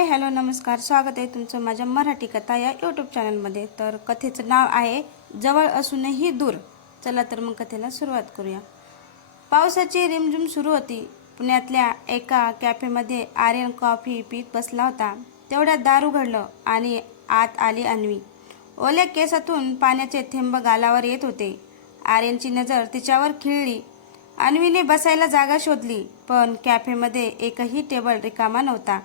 Hi hello नमस्कार, स्वागत आहे तुमचं माझ्या मराठी कथा या यूट्यूब चॅनलमध्ये। तर कथेचं नाव आहे जवळ असूनही दूर। चला तर मग कथेला सुरुवात करूया। पावसाची रिमझिम सुरू होती। पुण्यातल्या एका कॅफेमध्ये आर्यन कॉफी पीत बसला होता। तेवढ्यात दार उघडलं आणि आत आली अन्वी। ओल्या केसातून पाण्याचे थेंब गालावर येत होते। आर्यनची नजर तिच्यावर खिळली। अन्वीने बसायला जागा शोधली, पण कॅफेमध्ये एकही टेबल रिकामा नव्हता।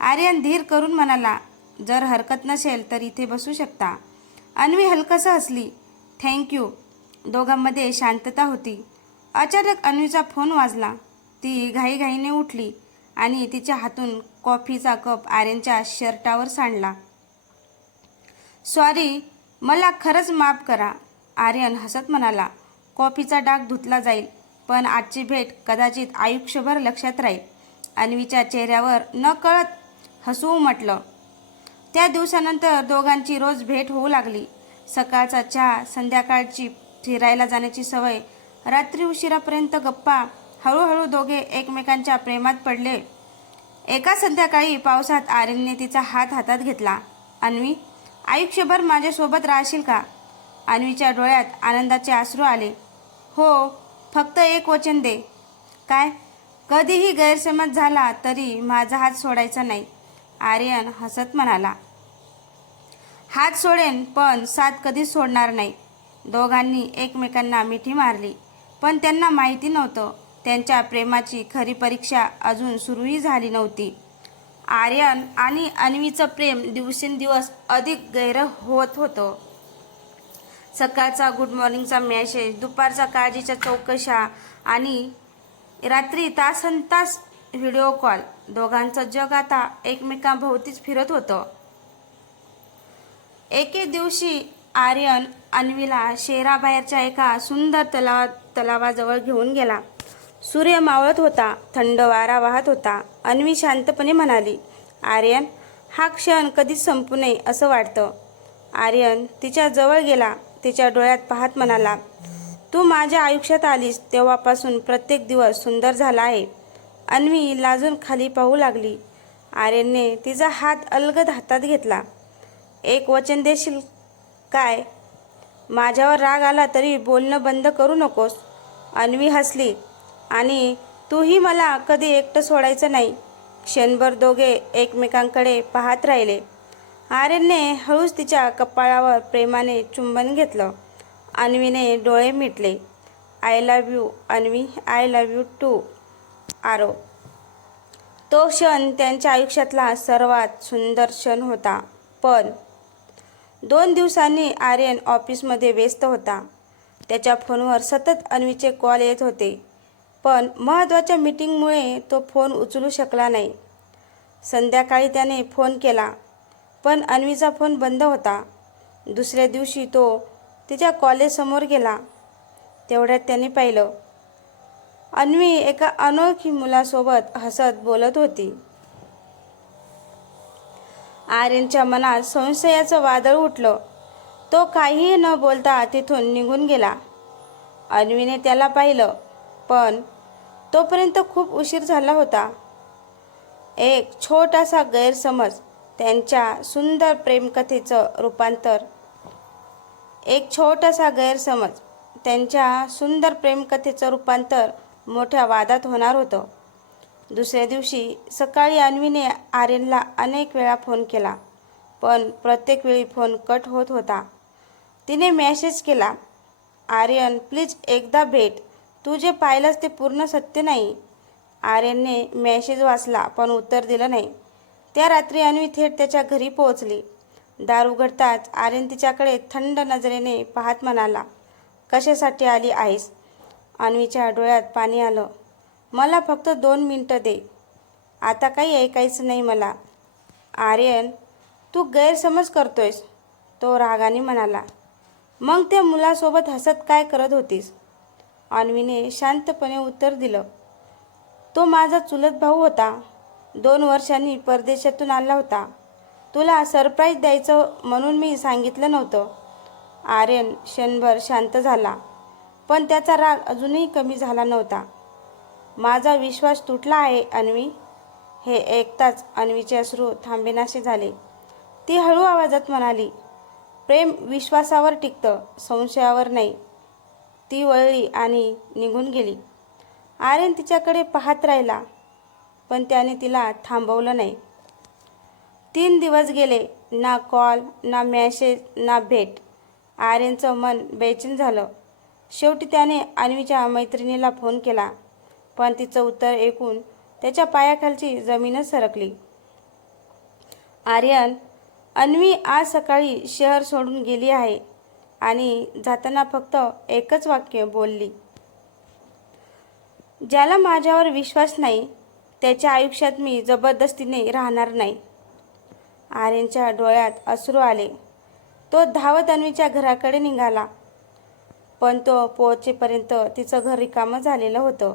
आर्यन धीर करून म्हणाला, जर हरकत नसेल तर इथे बसू शकता। अन्वी हलकसं हसली। थँक्यू। दोघांमध्ये शांतता होती। अचानक अन्वीचा फोन वाजला। ती घाईघाईने उठली आणि तिच्या हातून कॉफीचा कप आर्यनच्या शर्टावर सांडला। सॉरी, मला खरंच माफ करा, आर्यन हसत म्हणाला। कॉफीचा डाग धुतला जाईल, पण आजची भेट कदाचित आयुष्यभर लक्षात राहील। अन्वीच्या चेहऱ्यावर नकळत हसू उमटलं। त्या दिवसानंतर दोघांची रोज भेट होऊ लागली। सकाळचा चहा, संध्याकाळची फिरायला जाण्याची सवय, रात्री उशिरापर्यंत गप्पा। हळूहळू दोघे एकमेकांच्या प्रेमात पडले। एका संध्याकाळी पावसात आर्यनने तिचा हात हातात घेतला। अन्वी, आयुष्यभर माझ्यासोबत राहशील का? अन्वीच्या डोळ्यात आनंदाचे अश्रू आले। हो, फक्त एक वचन दे। काय? कधीही गैरसमज झाला तरी माझा हात सोडायचा नाही, आर्यन हसत म्हणाला। हात सोडेन, पण साथ कधीच सोडणार नाही। दोघांनी एकमेकांना मिठी मारली, पण त्यांना माहिती नव्हतं, त्यांच्या प्रेमाची खरी परीक्षा अजून सुरूही झाली नव्हती। आर्यन आणि अन्वीचं प्रेम दिवसेंदिवस अधिक गैर होत होतं। सकाळचा गुड मॉर्निंगचा मेसेज, दुपारचा काळजीच्या चौकशा आणि रात्री तासनतास व्हिडिओ कॉल। दोघांचं जग आता एकमेकांभोवतीच फिरत होतं। एके दिवशी आर्यन अन्वीला शहराबाहेरच्या एका सुंदर तलावाजवळ घेऊन गेला। सूर्य मावळत होता, थंड वारा वाहत होता। अन्वी शांतपणे म्हणाली, आर्यन, हा क्षण कधीच संपू नये असं वाटतं। आर्यन तिच्या जवळ गेला, तिच्या डोळ्यात पाहत म्हणाला, तू माझ्या आयुष्यात आलीस तेव्हापासून प्रत्येक दिवस सुंदर झाला आहे। अन्वी लाजून खाली पाहू लागली। आर्यनने तिचा हात अलगद हातात घेतला। एक वचन देशील काय? माझ्यावर राग आला तरी बोलणं बंद करू नकोस। अन्वी हसली। आणि तूही मला कधी एकटं सोडायचं नाही। क्षणभर दोघे एकमेकांकडे पाहत राहिले। आर्यनने हळूच तिच्या कपाळावर प्रेमाने चुंबन घेतलं। अन्वीने डोळे मिटले। I love you Anvi, I love you too Aaro. तो क्षण त्यांच्या आयुष्यातला सर्वात सुंदर क्षण होता। पण 2 दिवसांनी आर्यन ऑफिसमध्ये व्यस्त होता। त्याच्या फोनवर सतत अन्वीचे कॉल येत होते, पण महत्त्वाच्या मीटिंगमुळे तो फोन उचलू शकला नाही। संध्याकाळी त्याने फोन केला, पण अन्वीचा फोन बंद होता। दुसऱ्या दिवशी तो तिच्या कॉलेजसमोर गेला। तेवढ्यात त्याने पाहिलं, अन्वी एका अनोळखी मुलासोबत हसत बोलत होती। आर्यनच्या मनात संशयाचं वादळ उठलं। तो काहीही न बोलता तिथून निघून गेला। अन्वीने त्याला पाहिलं, पण तोपर्यंत खूप उशीर झाला होता। एक छोटासा गैरसमज त्यांच्या सुंदर प्रेमकथेचं रूपांतर मोठ्या वादात होणार होतं। दुसऱ्या दिवशी सकाळी अन्वीने आर्यनला अनेक वेळा फोन केला, पण प्रत्येक वेळी फोन कट होत होता। तिने मेसेज केला, आर्यन प्लीज एकदा भेट, तू जे पाहिलंस ते पूर्ण सत्य नाही। आर्यनने मेसेज वाचला, पण उत्तर दिलं नाही। त्या रात्री अन्वी थेट त्याच्या घरी पोहोचली। दार उघडताच आर्यन तिच्याकडे थंड नजरेने पाहत म्हणाला, कशासाठी आली आहेस? अन्वीच्या डोळ्यात पाणी आलं। मला फक्त 2 मिनिटं दे, आता काही ऐकायचं नाही मला। आर्यन, तू गैरसमज करतोयस, तो रागाने म्हणाला। मग त्या मुलासोबत हसत काय करत होतीस? अन्वीने शांतपणे उत्तर दिलं, तो माझा चुलत भाऊ होता। 2 वर्षांनी परदेशातून आला होता। तुला सरप्राईज द्यायचं म्हणून मी सांगितलं नव्हतं। आर्यन क्षणभर शांत झाला, पण त्याचा राग अजूनही कमी झाला नव्हता। माझा विश्वास तुटला आहे अन्वी, हे ऐकताच अन्वीचे अश्रू थांबेनासे झाले. ती हळू आवाजात म्हणाली, प्रेम विश्वासावर टिकतं, संशयावर नाही. ती वळली आणि निघून गेली. आर्यन तिच्याकडे पाहत राहिला, पण त्याने तिला थांबवलं नाही. 3 दिवस गेले. ना कॉल, ना मॅसेज, ना भेट. आर्यनचं मन बेचैन झालं. शेवटी त्याने अन्वीच्या मैत्रिणीला फोन केला, पण तिचं उत्तर ऐकून त्याच्या पायाखालची जमीनच सरकली. आर्यन, अन्वी आज सकाळी शहर सोडून गेली आहे आणि जाताना फक्त एकच वाक्य बोलली, ज्याला माझ्यावर विश्वास नाही त्याच्या आयुष्यात मी जबरदस्तीने राहणार नाही. आर्यनच्या डोळ्यात अश्रू आले. तो धावत अन्वीच्या घराकडे निघाला, पण तो पोहोचेपर्यंत तिचं घर रिकामं झालेलं होतं.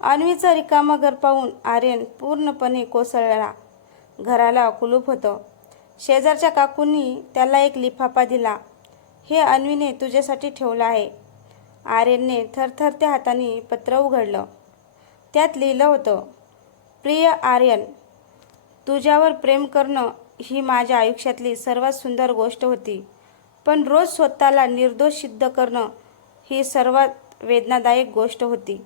अन्वीचं रिकामं घर पाहून आर्यन पूर्णपणे कोसळला. घराला कुलूप होतं. शेजारच्या काकूंनी त्याला एक लिफाफा दिला. हे अन्वीने तुझ्यासाठी ठेवलं आहे. आर्यनने थरथरत्या हाताने पत्र उघडलं. त्यात लिहिलं होतं, प्रिय आर्यन, तुझ्यावर प्रेम करणं ही माझ्या आयुष्यातली सर्वात सुंदर गोष्ट होती, पण रोज स्वतःला निर्दोष सिद्ध करणं ही सर्वात वेदनादायक गोष्ट होती.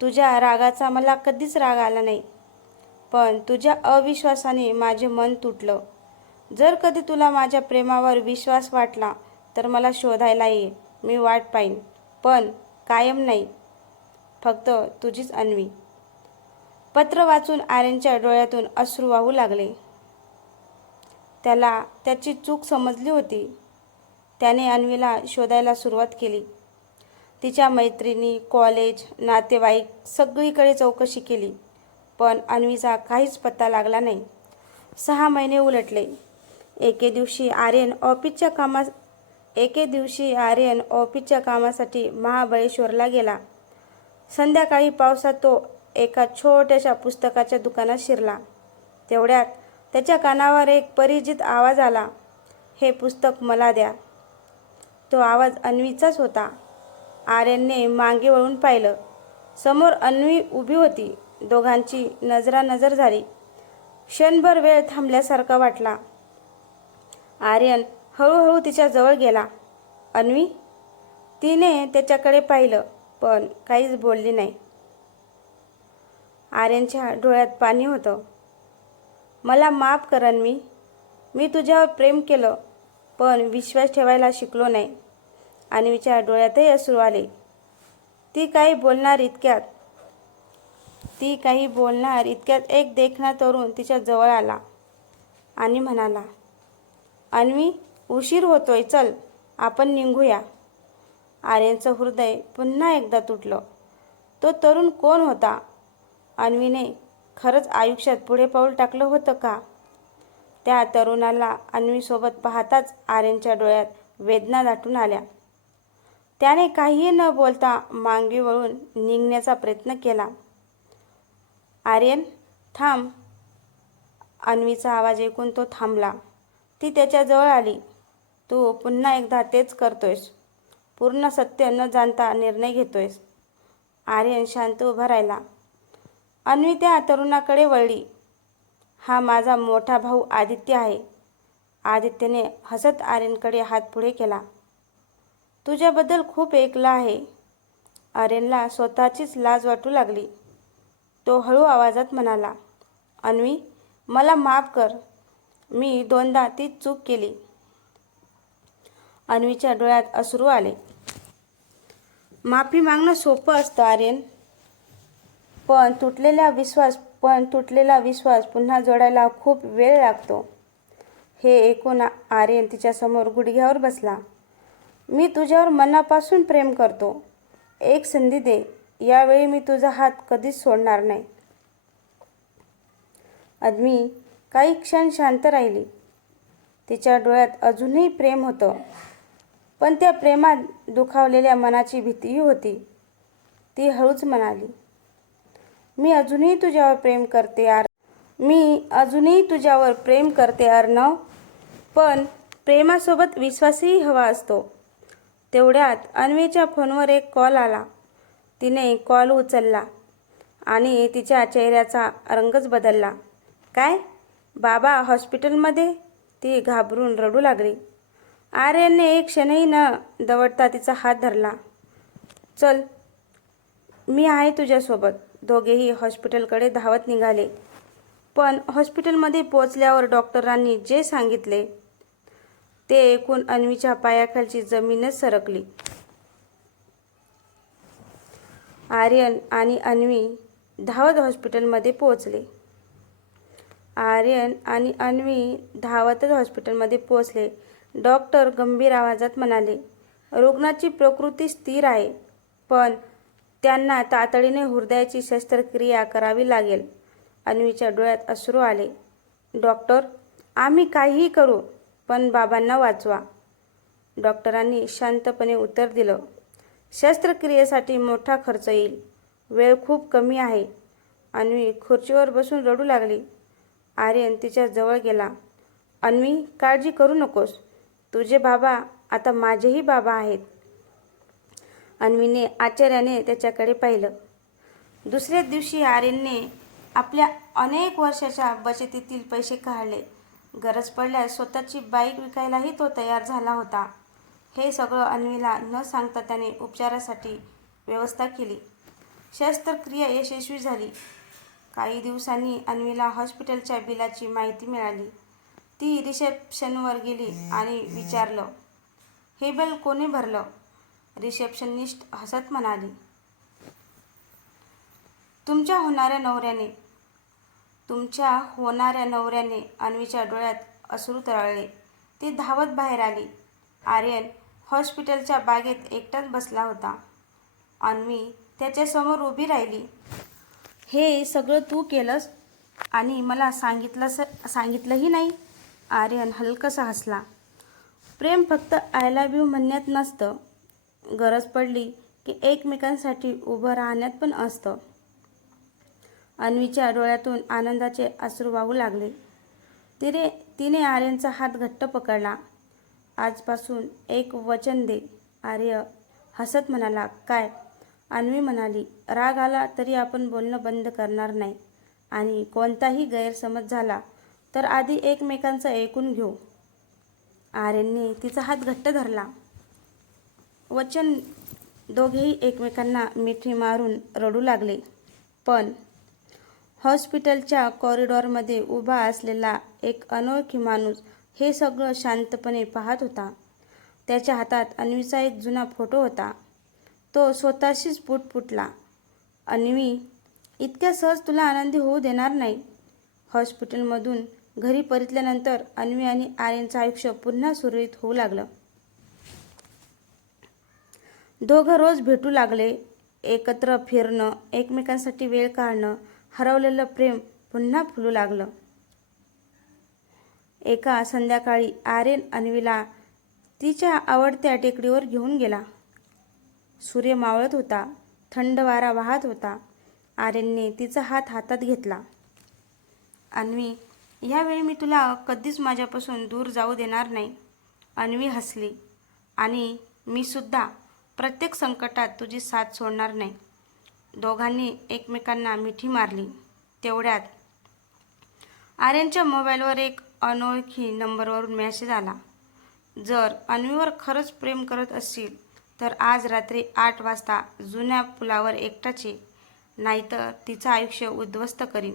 तुझ्या रागाचा मला कधीच राग आला नाही, पण तुझ्या अविश्वासाने माझे मन तुटलं. जर कधी तुला माझ्या प्रेमावर विश्वास वाटला तर मला शोधायला ये. मी वाट पाहीन, पण कायम नाही. फक्त तुझीच अन्वी. पत्र वाचून आर्यनच्या डोळ्यातून अश्रू वाहू लागले. त्याला त्याची चूक समजली होती. त्याने अन्वीला शोधायला सुरुवात केली. तिच्या मैत्रिणी, कॉलेज, नातेवाईक सगळीकडे चौकशी केली, पण अन्वीचा काहीच पत्ता लागला नाही. 6 महिने उलटले. एके दिवशी आर्यन ऑफिसच्या कामासाठी महाबळेश्वरला गेला. संध्याकाळी पावसात तो एका छोट्याशा पुस्तकाच्या दुकानात शिरला. तेवढ्यात त्याच्या कानावर एक परिचित आवाज आला, हे पुस्तक मला द्या. तो आवाज अन्वीचाच होता. आर्यनने मागे वळून पाहिलं. समोर अन्वी उभी होती. दोघांची नजरानजर झाली. क्षणभर वेळ थांबल्यासारखा वाटला. आर्यन हळूहळू तिच्या जवळ गेला. अन्वी? तिने त्याच्याकडे पाहिलं, पण काहीच बोलली नाही. आर्यनच्या डोळ्यात पाणी होतं. मला माफ कर अन्वी. मी तुझ्यावर प्रेम केलं, पण विश्वास ठेवायला शिकलो नाही. अन्वीच्या डोळ्यातही अश्रू आले. ती काही बोलणार इतक्यात एक देखणा तरुण तिच्या जवळ आला आणि म्हणाला, अन्वी, उशीर होतोय, चल आपण निघूया. आर्यनचं हृदय पुन्हा एकदा तुटलं. तो तरुण कोण होता? अन्वीने खरंच आयुष्यात पुढे पाऊल टाकलं होतं का? त्या तरुणाला अन्वीसोबत पाहताच आर्यनच्या डोळ्यात वेदना दाटून आल्या. त्याने काहीही न बोलता मागे वळून निघण्याचा प्रयत्न केला. आर्यन, थांब. अन्वीचा आवाज ऐकून तो थांबला. ती त्याच्याजवळ आली. तू पुन्हा एकदा तेच करतोयस. पूर्ण सत्य न जाणता निर्णय घेतोयस. आर्यन शांत उभा राहिला. अन्वी त्या तरुणाकडे वळली. हा माझा मोठा भाऊ आदित्य आहे. आदित्यने हसत आर्यनकडे हात पुढे केला. तुझ्याबद्दल खूप ऐकलं आहे. आर्यनला स्वतःचीच लाज वाटू लागली. तो हळू आवाजात म्हणाला, अन्वी, मला माफ कर. मी 2दा तीच चूक केली. अन्वीच्या डोळ्यात अश्रू आले. माफी मागणं सोपं असतं आर्यन, पण तुटलेला विश्वास पुन्हा जोडायला खूप वेळ लागतो. हे ऐकून आर्यन तिच्यासमोर गुडघ्यावर बसला. मी तुझ्यावर मनापासून प्रेम करतो. एक संधी दे. यावेळी मी तुझा हात कधीच सोडणार नाही. अन्वी काही क्षण शांत राहिली. तिच्या डोळ्यात अजूनही प्रेम होतं, पण त्या प्रेमात दुखावलेल्या मनाची भीतीही होती. ती हळूच म्हणाली, मी अजूनही तुझ्यावर प्रेम करते अर्णव, पण प्रेमासोबत विश्वासही हवा असतो. तेवढ्यात अन्वीच्या फोनवर एक कॉल आला. तिने कॉल उचलला आणि तिच्या चेहऱ्याचा रंगच बदलला. काय? बाबा हॉस्पिटलमध्ये? ती घाबरून रडू लागली. आर्यनने एक क्षणही न दवडता तिचा हात धरला. चल, मी आहे तुझ्यासोबत. दोघेही हॉस्पिटलकडे धावत निघाले. पण हॉस्पिटलमध्ये पोचल्यावर डॉक्टरांनी जे सांगितले ते ऐकून अन्वीच्या पायाखालची जमीनच सरकली. आर्यन आणि अन्वी धावत हॉस्पिटलमध्ये पोचले. आर्यन आणि अन्वी धावतच हॉस्पिटलमध्ये पोचले. डॉक्टर गंभीर आवाजात म्हणाले, रुग्णाची प्रकृती स्थिर आहे, पण त्यांना तातडीने हृदयाची शस्त्रक्रिया करावी लागेल. अन्वीच्या डोळ्यात अश्रू आले. डॉक्टर, आम्ही काहीही करू, पण बाबांना वाचवा. डॉक्टरांनी शांतपणे उत्तर दिलं, शस्त्रक्रियेसाठी मोठा खर्च येईल. वेळ खूप कमी आहे. अन्वी खुर्चीवर बसून रडू लागली. आर्यन तिच्या जवळ गेला. अन्वी, काळजी करू नकोस. तुझे बाबा आता माझेही बाबा आहेत. अन्वीने आश्चर्याने त्याच्याकडे पाहिलं. दुसऱ्या दिवशी आर्यनने आपल्या अनेक वर्षाच्या बचतीतील पैसे काढले. गरज पडल्यास स्वतःची बाईक विकायलाही तो तयार झाला होता. हे सगळं अन्वीला न सांगता त्याने उपचारासाठी व्यवस्था केली. शस्त्रक्रिया यशस्वी झाली. काही दिवसांनी अन्वीला हॉस्पिटलच्या बिलाची माहिती मिळाली. ती रिसेप्शनवर गेली आणि विचारलं, हे बिल कोणी भरलं? रिसेप्शनिस्ट हसत म्हणाली, तुमच्या होणाऱ्या नवऱ्याने. अन्वीच्या डोळ्यात अश्रू तरळले. ती धावत बाहेर आली. आर्यन हॉस्पिटलच्या बागेत एकटाच बसला होता. अन्वी त्याच्यासमोर उभी राहिली. हे सगळं तू केलंस आणि मला सांगितलंही नाही? आर्यन हलकसा हसला. प्रेम फक्त आय लव्ह यू म्हणण्यात नसतं. गरज पडली की एकमेकांसाठी उभं राहण्यात पण असतं. अन्वीच्या डोळ्यातून आनंदाचे अश्रू वाहू लागले. तिने आर्यनचा हात घट्ट पकडला. आजपासून एक वचन दे. आर्य हसत म्हणाला, काय? अन्वी म्हणाली, राग आला तरी आपण बोलणं बंद करणार नाही आणि कोणताही गैरसमज झाला तर आधी एकमेकांचं ऐकून घेऊ. आर्यनने तिचा हात घट्ट धरला. वचन. दोघेही एकमेकांना मिठी मारून रडू लागले. पण हॉस्पिटलच्या कॉरिडॉरमध्ये उभा असलेला एक अनोळखी माणूस हे सगळं शांतपणे पाहत होता. त्याच्या हातात अन्वीचा एक जुना फोटो होता. तो स्वतःशीच पुटपुटला, अन्वी, इतक्या सहज तुला आनंदी होऊ देणार नाही. हॉस्पिटलमधून घरी परतल्यानंतर अन्वी आणि आर्यनचं आयुष्य पुन्हा सुरळीत होऊ लागलं. दोघं रोज भेटू लागले. एकत्र फिरणं, एकमेकांसाठी वेळ काढणं, हरवलेलं प्रेम पुन्हा फुलू लागलं. एका संध्याकाळी आर्यन अन्वीला तिच्या आवडत्या टेकडीवर घेऊन गेला. सूर्य मावळत होता. थंड वारा वाहत होता. आर्यनने तिचा हात हातात घेतला. अन्वी, यावेळी मी तुला कधीच माझ्यापासून दूर जाऊ देणार नाही. अन्वी हसली. आणि मी सुद्धा प्रत्येक संकटात तुझी साथ सोडणार नाही. दोघांनी एकमेकांना मिठी मारली. तेवढ्यात आर्यनच्या मोबाईलवर एक अनोळखी नंबरवरून मेसेज आला. जर अन्वीवर खरंच प्रेम करत असशील तर आज रात्री 8 वाजता जुन्या पुलावर एकटाच ये, नाहीतर तिचं आयुष्य उद्ध्वस्त करीन.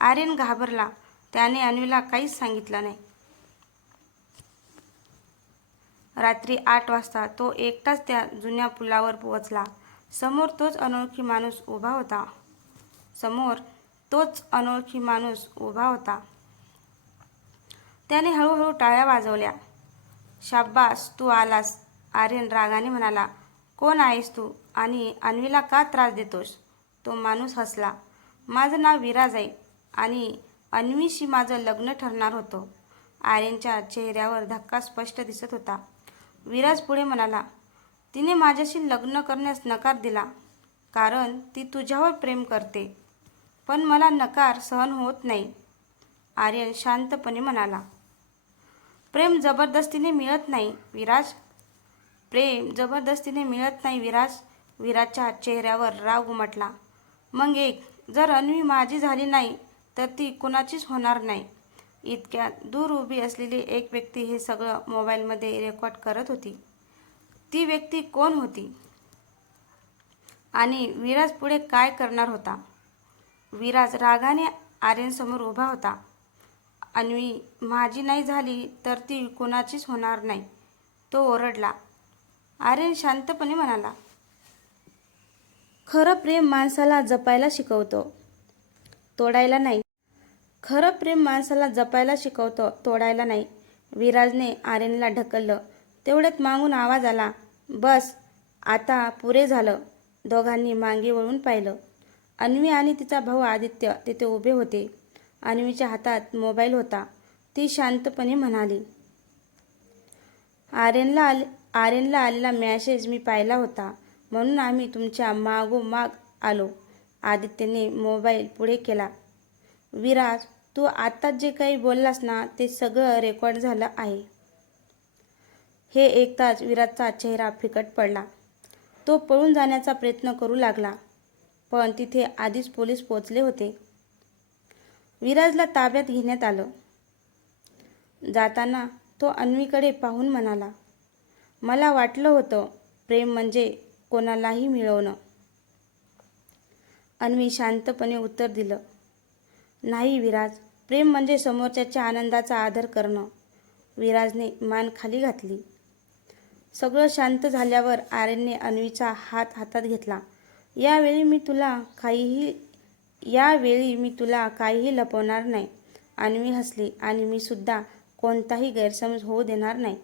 आर्यन घाबरला. त्याने अन्वीला काहीच सांगितलं नाही. रात्री 8 वाजता तो एकटाच त्या जुन्या पुलावर पोहोचला. समोर तोच अनोळखी माणूस उभा होता. त्याने हळूहळू टाळ्या वाजवल्या. शाब्बास, तू आलास. आर्यन रागाने म्हणाला, कोण आहेस तू आणि अन्वीला का त्रास देतोस? तो माणूस हसला. माझं नाव विराज आहे आणि अन्वीशी माझं लग्न ठरणार होतं. आर्यनच्या चेहऱ्यावर धक्का स्पष्ट दिसत होता. विराज पुढे म्हणाला, तिने माझ्याशी लग्न करण्यास नकार दिला कारण ती तुझ्यावर प्रेम करते. पण मला नकार सहन होत नाही. आर्यन शांतपणे म्हणाला, प्रेम जबरदस्तीने मिळत नाही विराज. विराजच्या चेहऱ्यावर राग उमटला. मग एक, जर अन्वी माझी झाली नाही तर ती कुणाचीच होणार नाही. इतक्यात दूर उभी असलेली एक व्यक्ती हे सगळं मोबाईलमध्ये रेकॉर्ड करत होती. ती व्यक्ती कोण होती आणि विराज पुढे काय करणार होता? विराज रागाने आर्यनसमोर उभा होता. अन्वी माझी नाही झाली तर ती कुणाचीच होणार नाही, तो ओरडला. आर्यन शांतपणे म्हणाला, खरं प्रेम माणसाला जपायला शिकवतो, तोडायला नाही. खरं प्रेम माणसाला जपायला शिकवतो, तोडायला नाही. विराजने आर्यनला ढकललं. तेवढ्यात मागून आवाज आला, बस, आता पुरे झालं. दोघांनी मागे वळून पाहिलं. अन्वी आणि तिचा भाऊ आदित्य तिथे उभे होते. अन्वीच्या हातात मोबाईल होता. ती शांतपणे म्हणाली, आर्यनला आलेला मॅसेज मी पाहिला होता, म्हणून आम्ही तुमच्या मागोमाग आलो. आदित्यने मोबाईल पुढे केला. विराज, तू आत्ताच जे काही बोललास ना ते सगळं रेकॉर्ड झालं आहे. हे ऐकताच विराजचा चेहरा फिकट पडला. तो पळून जाण्याचा प्रयत्न करू लागला, पण तिथे आधीच पोलीस पोहोचले होते. विराजला ताब्यात घेण्यात आलं. जाताना तो अन्वीकडे पाहून म्हणाला, मला वाटलं होतं प्रेम म्हणजे कोणालाही मिळवणं. अन्वी शांतपणे उत्तर दिलं, नाही विराज, प्रेम म्हणजे समोरच्याच्या आनंदाचा आदर करणं. विराजने मान खाली घातली. सगळं शांत झाल्यावर आर्यनने अन्वीचा हात हातात घेतला. यावेळी मी तुला काहीही लपवणार नाही. अन्वी हसली, आणि मी सुद्धा कोणताही गैरसमज होऊ देणार नाही.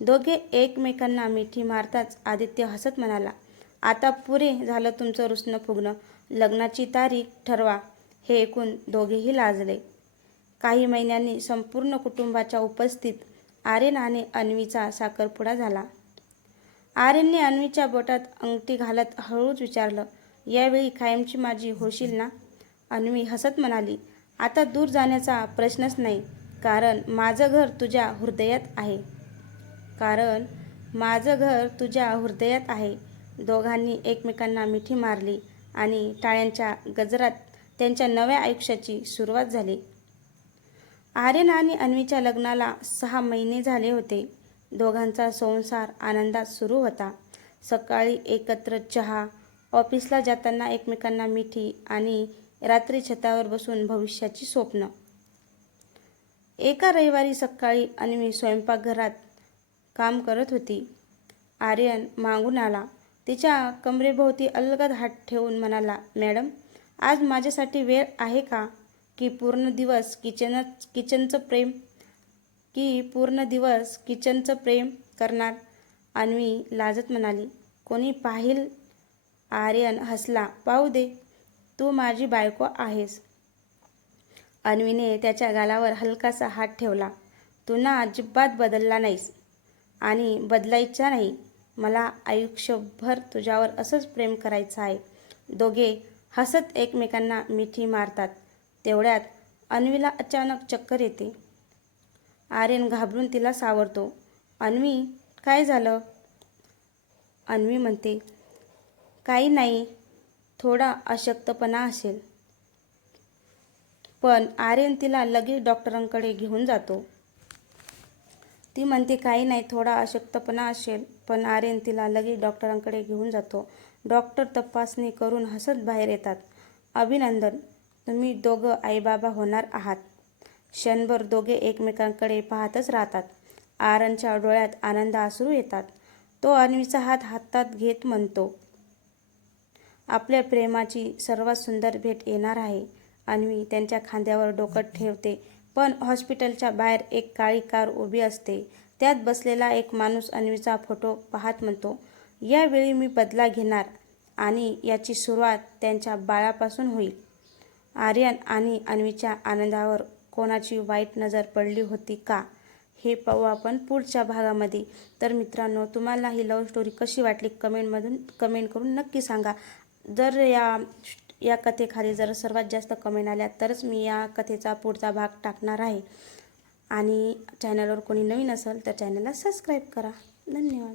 दोघे एकमेकांना मिठी मारताच आदित्य हसत म्हणाला, आता पुरे झालं तुमचं रुसणं फुगणं, लग्नाची तारीख ठरवा. हे ऐकून दोघेही लाजले. काही महिन्यांनी संपूर्ण कुटुंबाच्या उपस्थितीत आर्यन आणि अन्वीचा साखरपुडा झाला. आर्यनने अन्वीच्या बोटात अंगठी घालत हळूच विचारलं, यावेळी कायमची माझी होशील ना? अन्वी हसत म्हणाली, आता दूर जाण्याचा प्रश्नच नाही, कारण माझं घर तुझ्या हृदयात आहे. दोघांनी एकमेकांना मिठी मारली आणि टाळ्यांच्या गजरात त्यांच्या नव्या आयुष्याची सुरुवात झाली. आर्यन आणि अन्वीच्या लग्नाला 6 महिने झाले होते. दोघांचा संसार आनंदात सुरू होता. सकाळी एकत्र चहा, ऑफिसला जाताना एकमेकांना मिठी आणि रात्री छतावर बसून भविष्याची स्वप्न. एका रविवारी सकाळी अन्वी स्वयंपाकघरात काम करत होती. आर्यन मागून आला. तिच्या कमरेभोवती अलगद हात ठेवून म्हणाला, मॅडम, आज माझ्यासाठी वेळ आहे का? की पूर्ण दिवस किचनचं प्रेम करणार? अन्वी लाजत म्हणाली, कोणी पाहिल? आर्यन हसला, पाहू दे, तू माझी बायको आहेस. अन्वीने त्याच्या गालावर हलकासा हात ठेवला. तू ना अजिबात बदलला नाहीस आणि बदलायचा नाही. मला आयुष्यभर तुझ्यावर असंच प्रेम करायचं आहे. दोघे हसत एकमेकांना मिठी मारतात. तेवढ्यात अन्वीला अचानक चक्कर येते. आर्यन घाबरून तिला सावरतो. अन्वी, काय झालं? अन्वी म्हणते, काही नाही, थोडा अशक्तपणा असेल. पण आर्यन तिला लगेच डॉक्टरांकडे घेऊन जातो. ती म्हणते, काही नाही, थोडा अशक्तपणा असेल. पण आर्यन तिला लगेच डॉक्टरांकडे घेऊन जातो. डॉक्टर तपासणी करून हसत बाहेर येतात. अभिनंदन, तुम्ही दोघं आईबाबा होणार आहात. क्षणभर दोघे एकमेकांकडे पाहतच राहतात. आर्यनच्या डोळ्यात आनंद अश्रू येतात. तो अन्वीचा हात हातात घेत म्हणतो, आपल्या प्रेमाची सर्वात सुंदर भेट येणार आहे. अन्वी त्यांच्या खांद्यावर डोकं ठेवते. पण हॉस्पिटलच्या बाहेर एक काळी कार उभी असते. त्यात बसलेला एक माणूस अन्वीचा फोटो पाहत म्हणतो, यावेळी मी बदला घेणार आणि याची सुरुवात त्यांच्या बाळापासून होईल. आर्यन आणि अन्वीच्या आनंदावर कोणाची वाईट नजर पडली होती का, हे पाहू आपण पुढच्या भागामध्ये. तर मित्रांनो, तुम्हाला ही लव्ह स्टोरी कशी वाटली कमेंट करून नक्की सांगा. जर या कथेखाली जर सर्वात जास्त कमेंट आल्या तरच मी या कथेचा पुढचा भाग टाकणार आहे. आणि चॅनलवर कोणी नवीन असेल तर चॅनलला सबस्क्राईब करा. धन्यवाद.